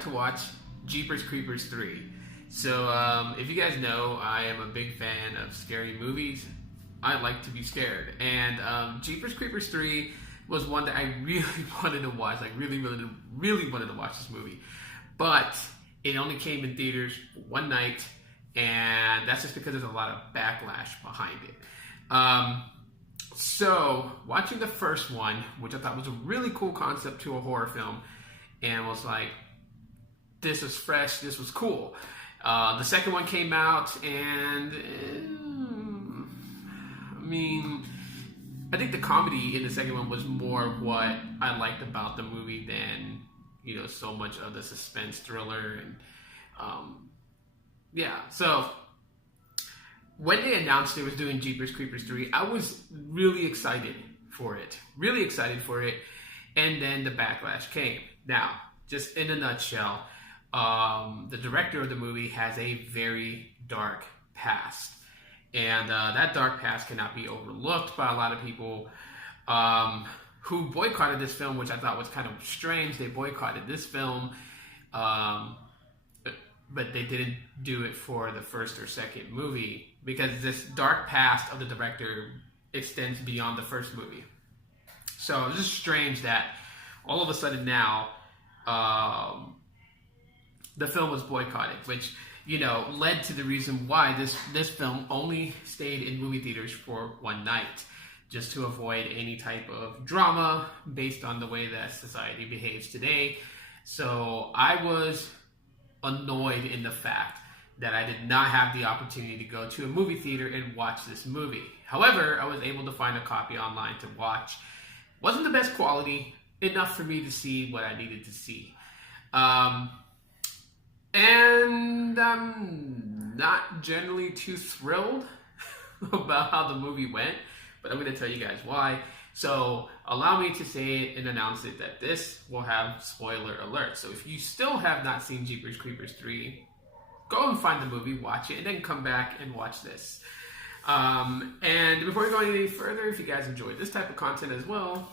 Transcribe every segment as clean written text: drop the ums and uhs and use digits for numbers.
got to watch Jeepers Creepers 3. So, if you guys know, I am a big fan of scary movies. I like to be scared. And Jeepers Creepers 3 was one that I really wanted to watch. Like, really wanted to watch this movie. But it only came in theaters one night, and that's just because there's a lot of backlash behind it. So, watching the first one, which I thought was a really cool concept to a horror film, and was like, this was fresh, this was cool. The second one came out, and I think the comedy in the second one was more what I liked about the movie than, so much of the suspense thriller. And so when they announced they was doing Jeepers Creepers 3, I was really excited for it. And then the backlash came. Now, just in a nutshell, the director of the movie has a very dark past. And that dark past cannot be overlooked by a lot of people who boycotted this film, which I thought was kind of strange. They boycotted this film, but they didn't do it for the first or second movie, because this dark past of the director extends beyond the first movie. So it's just strange that all of a sudden now the film was boycotted, which led to the reason why this film only stayed in movie theaters for one night, just to avoid any type of drama based on the way that society behaves today. So I was annoyed in the fact that I did not have the opportunity to go to a movie theater and watch this movie. However, I was able to find a copy online to watch. Wasn't the best quality, enough for me to see what I needed to see. And I'm not generally too thrilled about how the movie went, but I'm going to tell you guys why. So allow me to say it and announce it that this will have spoiler alert. So if you still have not seen Jeepers Creepers 3, go and find the movie, watch it, and then come back and watch this. And before we go any further, if you guys enjoyed this type of content as well,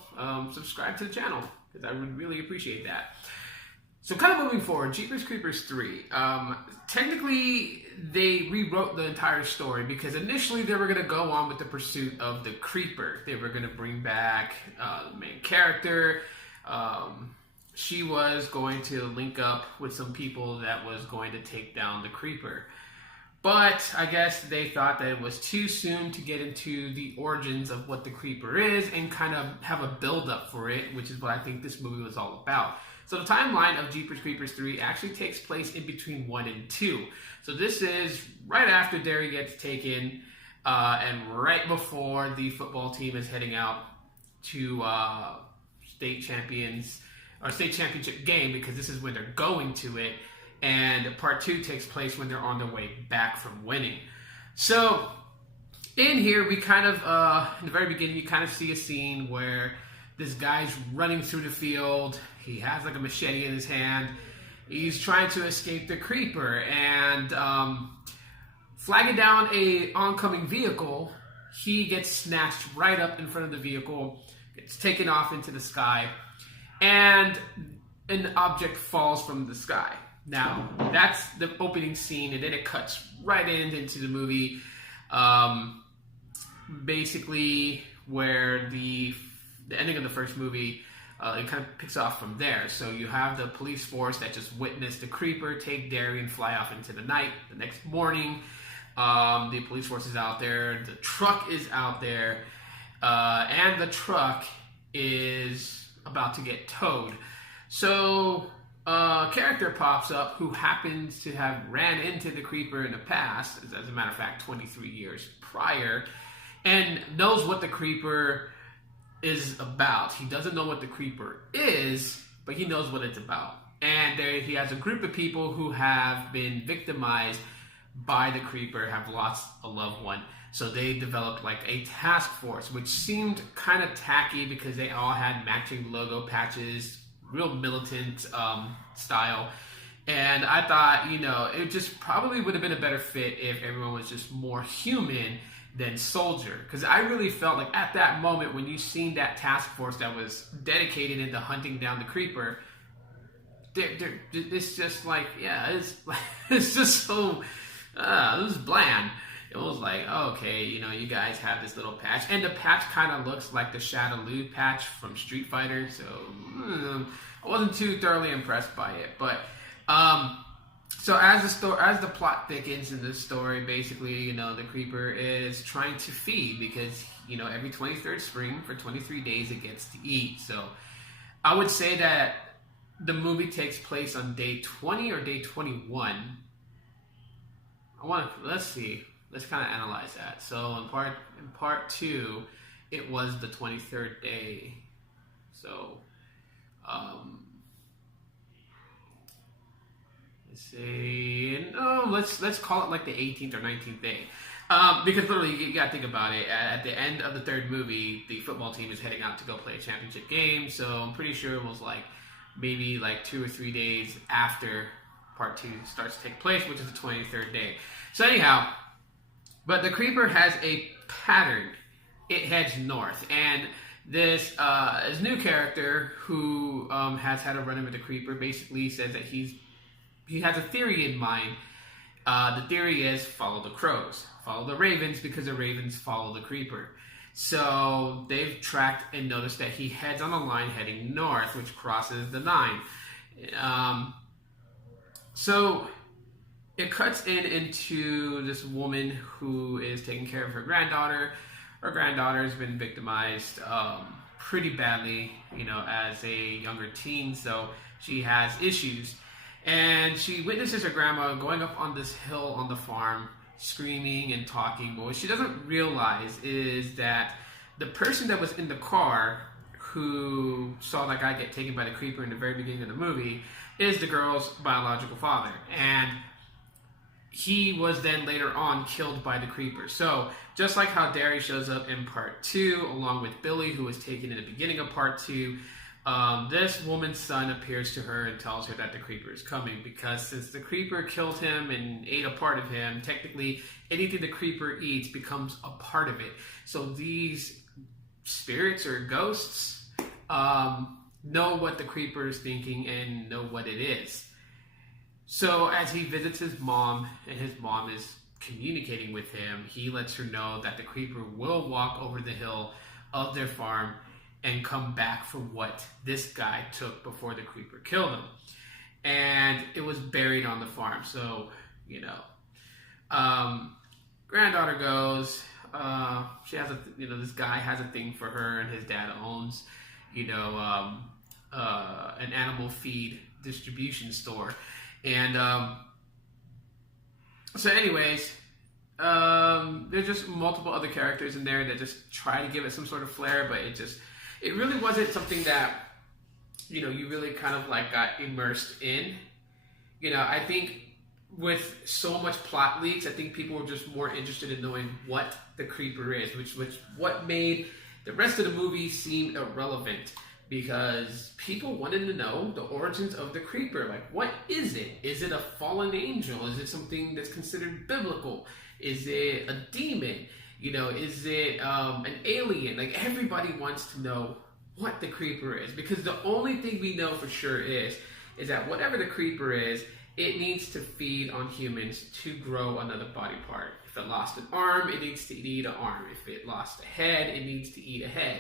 subscribe to the channel, because I would really appreciate that. So kind of moving forward, Jeepers Creepers 3. Technically, they rewrote the entire story, because initially they were going to go on with the pursuit of the Creeper. They were going to bring back the main character. She was going to link up with some people that was going to take down the Creeper. But I guess they thought that it was too soon to get into the origins of what the Creeper is and kind of have a build-up for it, which is what I think this movie was all about. So the timeline of Jeepers Creepers 3 actually takes place in between 1 and 2. So this is right after Derry gets taken, and right before the football team is heading out to state championship game, because this is when they're going to it. And part 2 takes place when they're on their way back from winning. So in here, we kind of, in the very beginning, you kind of see a scene where this guy's running through the field. He has like a machete in his hand. He's trying to escape the Creeper, and flagging down a oncoming vehicle, he gets snatched right up in front of the vehicle, gets taken off into the sky, and an object falls from the sky. Now, that's the opening scene, and then it cuts right into the movie, basically where the ending of the first movie, it kind of picks off from there. So you have the police force that just witnessed the Creeper take Derry and fly off into the night. The next morning, the police force is out there, the truck is out there, and the truck is about to get towed. So a character pops up who happens to have ran into the Creeper in the past, as a matter of fact, 23 years prior, and knows what the Creeper is about. He doesn't know what the Creeper is, but he knows what it's about. And he has a group of people who have been victimized by the Creeper, have lost a loved one. So they developed like a task force, which seemed kind of tacky because they all had matching logo patches, real militant style. And I thought, it just probably would have been a better fit if everyone was just more human than soldier. Because I really felt like at that moment when you seen that task force that was dedicated into hunting down the Creeper, it's just like, yeah, it's it's just so it was bland. It was like, okay, you guys have this little patch, and the patch kind of looks like the Shadaloo patch from Street Fighter. So I wasn't too thoroughly impressed by it. But so as the plot thickens in this story, basically, the Creeper is trying to feed because every 23rd spring for 23 days it gets to eat. So I would say that the movie takes place on day 20 or day 21. Let's see. Let's kind of analyze that. So in part 2, it was the 23rd day. So let's say let's call it like the 18th or 19th day. Because literally, you gotta think about it. At the end of the third movie, the football team is heading out to go play a championship game. So I'm pretty sure it was like maybe like 2 or 3 days after part 2 starts to take place, which is the 23rd day. So anyhow, but the Creeper has a pattern. It heads north, and this new character who has had a run-in with the Creeper basically says that he has a theory in mind. The theory is follow the crows, follow the ravens, because the ravens follow the Creeper. So they've tracked and noticed that he heads on a line heading north, which crosses the 9. So it cuts into this woman who is taking care of her granddaughter. Her granddaughter has been victimized pretty badly, as a younger teen, so she has issues. And she witnesses her grandma going up on this hill on the farm, screaming and talking. But what she doesn't realize is that the person that was in the car who saw that guy get taken by the Creeper in the very beginning of the movie is the girl's biological father. And he was then later on killed by the Creeper. So just like how Derry shows up in part 2, along with Billy, who was taken in the beginning of part 2, this woman's son appears to her and tells her that the Creeper is coming, because since the Creeper killed him and ate a part of him, technically anything the Creeper eats becomes a part of it. So these spirits or ghosts know what the Creeper is thinking and know what it is. So as he visits his mom and his mom is communicating with him, he lets her know that the Creeper will walk over the hill of their farm and come back for what this guy took before the Creeper killed him. And it was buried on the farm. So, granddaughter goes, she has this guy has a thing for her, and his dad owns, an animal feed distribution store. And so anyways, there's just multiple other characters in there that just try to give it some sort of flair, but it really wasn't something that, you really kind of like got immersed in. I think with so much plot leaks, I think people were just more interested in knowing what the Creeper is, which what made the rest of the movie seem irrelevant, because people wanted to know the origins of the Creeper. Like, what is it? Is it a fallen angel? Is it something that's considered biblical? Is it a demon? Is it an alien? Like, everybody wants to know what the Creeper is, because the only thing we know for sure is that whatever the Creeper is, it needs to feed on humans to grow another body part. If it lost an arm, it needs to eat an arm. If it lost a head, it needs to eat a head.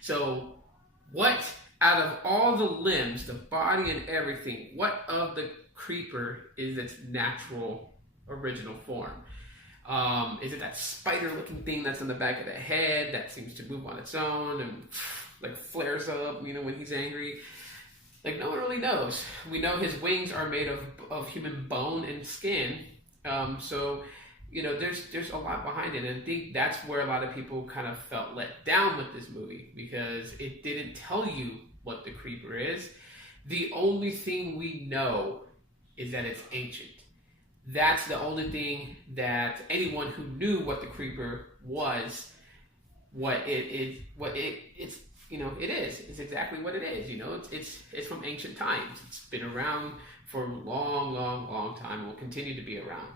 So what out of all the limbs, the body and everything, what of the Creeper is its natural original form? Is it that spider-looking thing that's on the back of the head that seems to move on its own and like flares up, when he's angry? Like, no one really knows. We know his wings are made of human bone and skin. So, there's a lot behind it. And I think that's where a lot of people kind of felt let down with this movie, because it didn't tell you what the Creeper is. The only thing we know is that it's ancient. That's the only thing that anyone who knew what the Creeper was, it is. It's exactly what it is. It's from ancient times. It's been around for a long, long, long time and will continue to be around.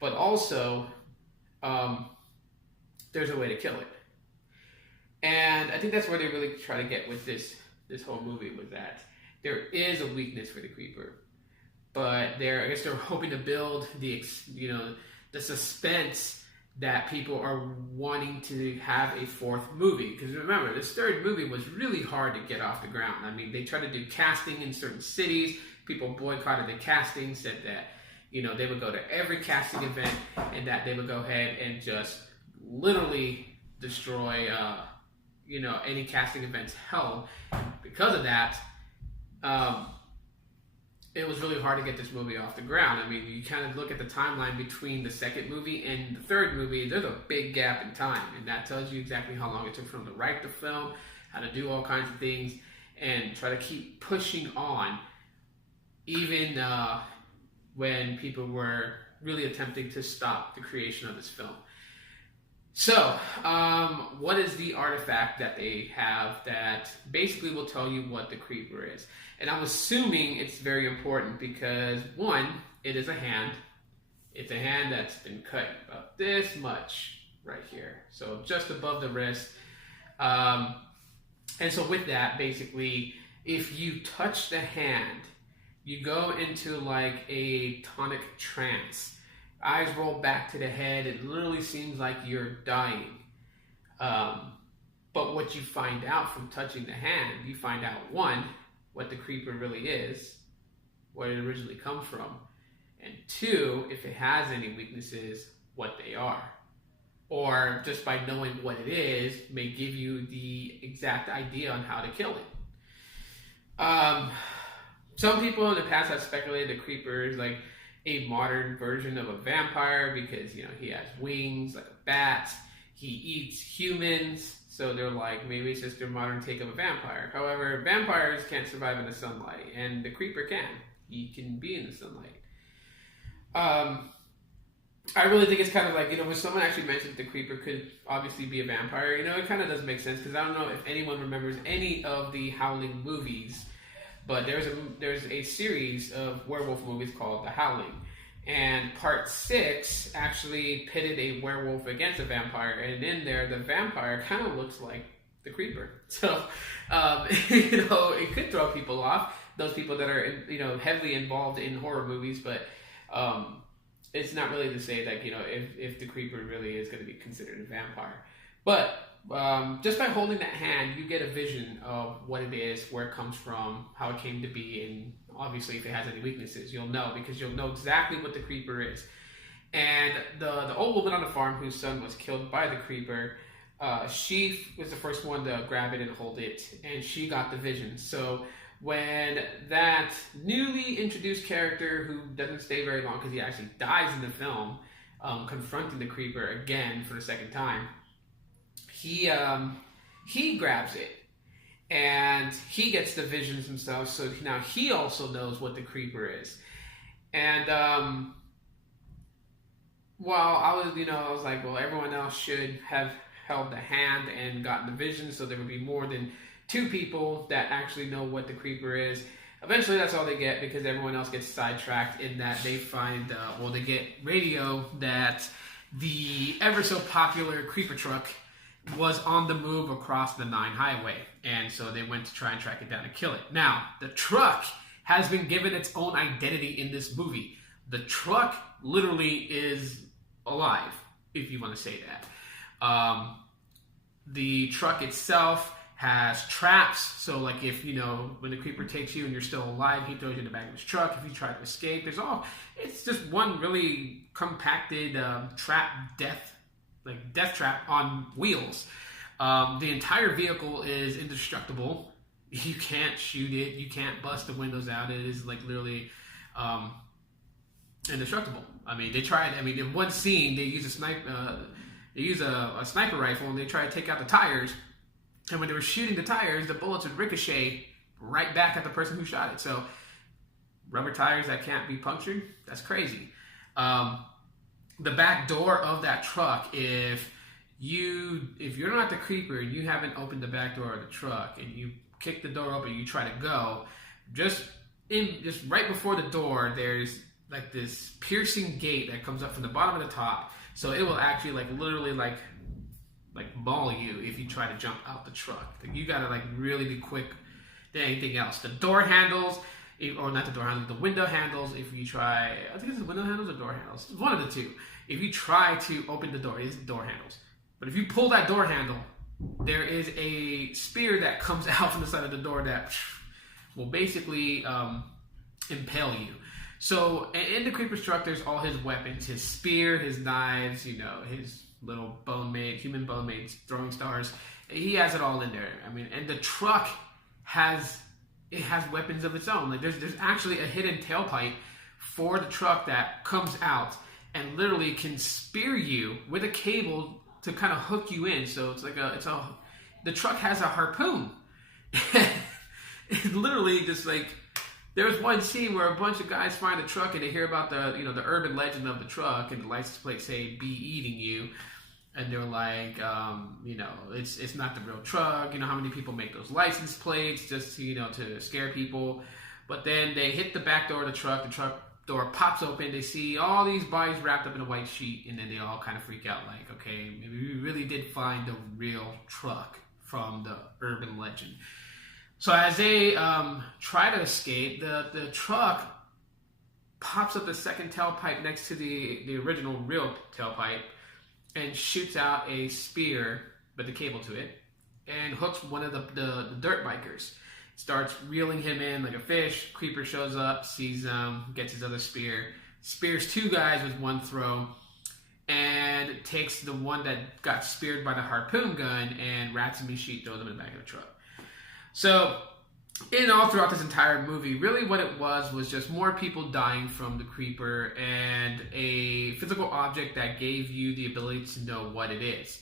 But also, there's a way to kill it. And I think that's where they really try to get with this whole movie, was that there is a weakness for the Creeper, but I guess they're hoping to build the suspense that people are wanting to have a fourth movie. Because remember, this third movie was really hard to get off the ground. I mean, they tried to do casting in certain cities. People boycotted the casting, said that, they would go to every casting event and that they would go ahead and just literally destroy, any casting events held. Because of that, it was really hard to get this movie off the ground. I mean, you kind of look at the timeline between the second movie and the third movie, there's a big gap in time. And that tells you exactly how long it took for them to write the film, how to do all kinds of things, and try to keep pushing on, even when people were really attempting to stop the creation of this film. So, what is the artifact that they have that basically will tell you what the Creeper is? And I'm assuming it's very important because, one, it is a hand. It's a hand that's been cut about this much right here. So just above the wrist. And so with that, basically, if you touch the hand, you go into like a tonic trance. Eyes roll back to the head. It literally seems like you're dying. But what you find out from touching the hand, you find out, one, what the Creeper really is, where it originally comes from, and two, if it has any weaknesses, what they are. Or just by knowing what it is, may give you the exact idea on how to kill it. Some people in the past have speculated the Creeper is like a modern version of a vampire because, he has wings like a bat. He eats humans. So they're like, maybe it's just their modern take of a vampire. However, vampires can't survive in the sunlight, and the Creeper can. He can be in the sunlight. I really think it's kind of like, when someone actually mentions the Creeper could obviously be a vampire, it kind of does make sense, because I don't know if anyone remembers any of the Howling movies, but there's a series of werewolf movies called The Howling. And part 6 actually pitted a werewolf against a vampire, and in there, the vampire kind of looks like the Creeper. So, it could throw people off, those people that are, heavily involved in horror movies, but it's not really to say that, if the Creeper really is going to be considered a vampire. But just by holding that hand, you get a vision of what it is, where it comes from, how it came to be, and obviously if it has any weaknesses, you'll know, because you'll know exactly what the Creeper is. And the old woman on the farm whose son was killed by the Creeper, she was the first one to grab it and hold it, and she got the vision. So when that newly introduced character, who doesn't stay very long because he actually dies in the film, confronting the Creeper again for the second time, he grabs it, and he gets the visions himself, so now he also knows what the Creeper is. And while I was like, well, everyone else should have held the hand and gotten the vision, so there would be more than 2 people that actually know what the Creeper is. Eventually that's all they get, because everyone else gets sidetracked in that they find, they get radio that the ever so popular Creeper truck was on the move across the 9 highway, and so they went to try and track it down and kill it. Now, the truck has been given its own identity in this movie. The truck literally is alive, if you want to say that. The truck itself has traps, so like if, when the Creeper takes you and you're still alive, he throws you in the back of his truck. If you try to escape, it's just one really compacted death trap on wheels. The entire vehicle is indestructible. You can't shoot it. You can't bust the windows out. It is like literally indestructible. I mean, they tried. I mean, in one scene, they use a sniper rifle, and they try to take out the tires. And when they were shooting the tires, the bullets would ricochet right back at the person who shot it. So, rubber tires that can't be punctured, that's crazy. The back door of that truck, if you're not the Creeper and you haven't opened the back door of the truck and you kick the door open and you try to go, just right before the door, there's like this piercing gate that comes up from the bottom of the top. So it will actually literally maul you if you try to jump out the truck. You gotta really be quick than anything else. The door handles, or not the door handles, the window handles. If you try, I think it's the window handles or door handles. It's one of the two. If you try to open the door, it's the door handles. But if you pull that door handle, there is a spear that comes out from the side of the door that will basically impale you. So in the Creeper's truck, there's all his weapons, his spear, his knives, you know, his little human bone-made throwing stars. He has it all in there. I mean, and the truck has weapons of its own. Like there's actually a hidden tailpipe for the truck that comes out and literally can spear you with a cable to kind of hook you in. So it's like the truck has a harpoon. It's literally just like, there was one scene where a bunch of guys find the truck and they hear about the urban legend of the truck, and the license plate say "be eating you," and they're like, it's not the real truck. You know how many people make those license plates just to scare people? But then they hit the back door of the truck door pops open, they see all these bodies wrapped up in a white sheet, and then they all kind of freak out like, okay, maybe we really did find the real truck from the urban legend. So as they try to escape, the truck pops up the second tailpipe next to the original real tailpipe and shoots out a spear with a cable to it and hooks one of the dirt bikers. Starts reeling him in like a fish. Creeper shows up, sees him, gets his other spear, spears two guys with one throw, and takes the one that got speared by the harpoon gun and wraps him in sheet, throws him in the back of the truck. So, all throughout this entire movie, really what it was just more people dying from the Creeper and a physical object that gave you the ability to know what it is.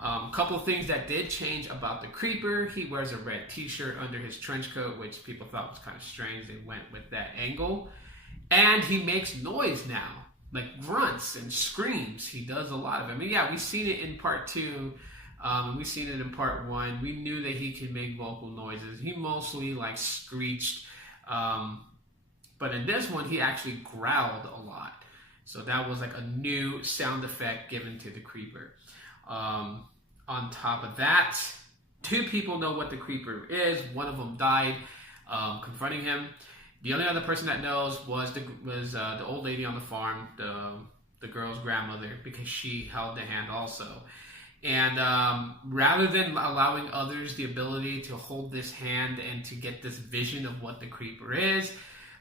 A couple of things that did change about the Creeper: he wears a red t-shirt under his trench coat, which people thought was kind of strange. They went with that angle. And he makes noise now, like grunts and screams. He does a lot of it. I mean, yeah, we've seen it in part 2. We've seen it in part 1. We knew that he could make vocal noises. He mostly like screeched. But in this one, he actually growled a lot. So that was like a new sound effect given to the Creeper. On top of that, 2 people know what the Creeper is. One of them died confronting him. The only other person that knows was the old lady on the farm, the girl's grandmother, because she held the hand also. And rather than allowing others the ability to hold this hand and to get this vision of what the Creeper is,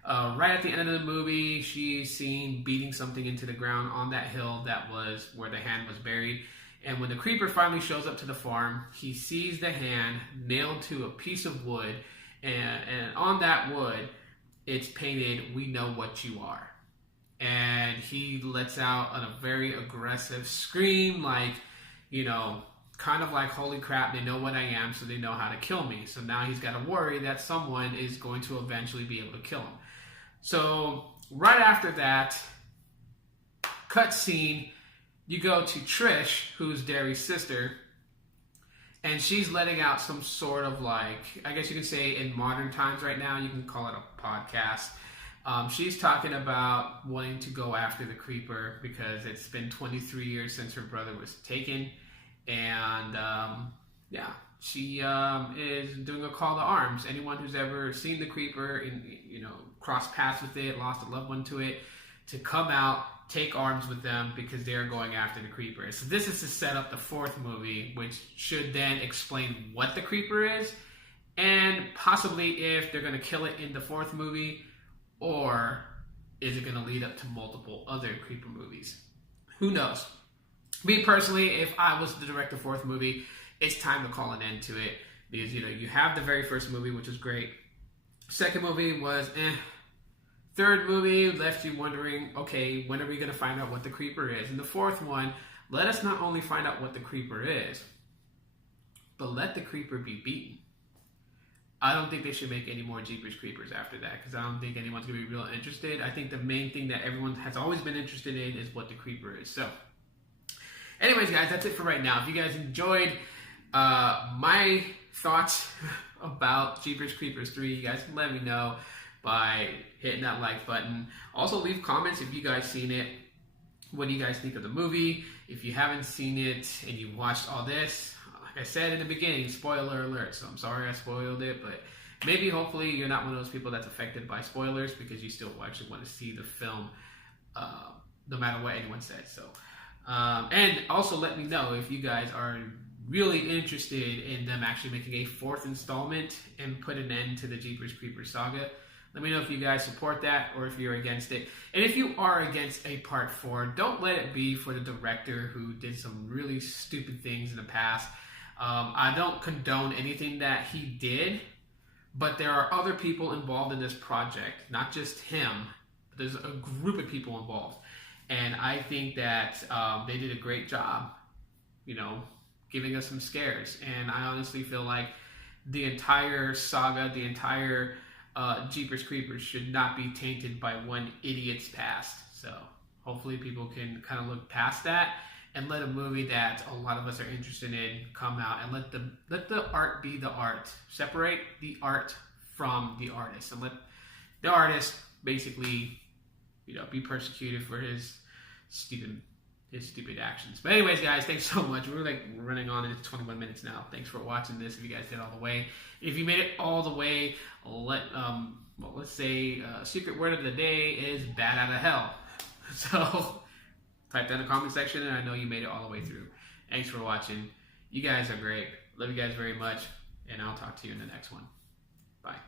right at the end of the movie, she's seen beating something into the ground on that hill that was where the hand was buried. And when the Creeper finally shows up to the farm, he sees the hand nailed to a piece of wood, and on that wood, it's painted, "We know what you are." And he lets out a very aggressive scream, like, kind of like, holy crap, they know what I am, so they know how to kill me. So now he's got to worry that someone is going to eventually be able to kill him. So right after that cut scene, you go to Trish, who's Derry's sister, and she's letting out some sort of like, I guess you can say in modern times right now, you can call it a podcast. She's talking about wanting to go after the Creeper because it's been 23 years since her brother was taken. And she is doing a call to arms. Anyone who's ever seen the Creeper and crossed paths with it, lost a loved one to it, to come out, take arms with them because they're going after the Creeper. So this is to set up the 4th movie, which should then explain what the Creeper is, and possibly if they're going to kill it in the 4th movie, or is it going to lead up to multiple other Creeper movies? Who knows? Me personally, if I was to direct the 4th movie, it's time to call an end to it, because you have the very first movie, which is great. Second movie was Third movie left you wondering, okay, when are we going to find out what the Creeper is? And the 4th one, let us not only find out what the Creeper is, but let the Creeper be beaten. I don't think they should make any more Jeepers Creepers after that, because I don't think anyone's going to be real interested. I think the main thing that everyone has always been interested in is what the Creeper is. So, anyways, guys, that's it for right now. If you guys enjoyed my thoughts about Jeepers Creepers 3, you guys can let me know by hitting that like button. Also, leave comments if you guys seen it. What do you guys think of the movie? If you haven't seen it and you watched all this, like I said in the beginning, spoiler alert. So I'm sorry I spoiled it, but maybe hopefully you're not one of those people that's affected by spoilers because you still actually want to see the film, no matter what anyone says. So, and also let me know if you guys are really interested in them actually making a 4th installment and put an end to the Jeepers Creepers saga. Let me know if you guys support that or if you're against it. And if you are against a part 4, don't let it be for the director who did some really stupid things in the past. I don't condone anything that he did, but there are other people involved in this project, not just him. There's a group of people involved. And I think that they did a great job, giving us some scares. And I honestly feel like the entire saga, the entire Jeepers Creepers should not be tainted by one idiot's past. So hopefully people can kind of look past that and let a movie that a lot of us are interested in come out, and let the art be the art. Separate the art from the artist, and let the artist basically, be persecuted for his stupid actions. But anyways, guys, thanks so much. We're running on into 21 minutes now. Thanks for watching this. If you guys did all the way, if you made it all the way, let's say secret word of the day is "bat out of hell." So type that in the comment section, and I know you made it all the way through. Thanks for watching. You guys are great. Love you guys very much, and I'll talk to you in the next one. Bye.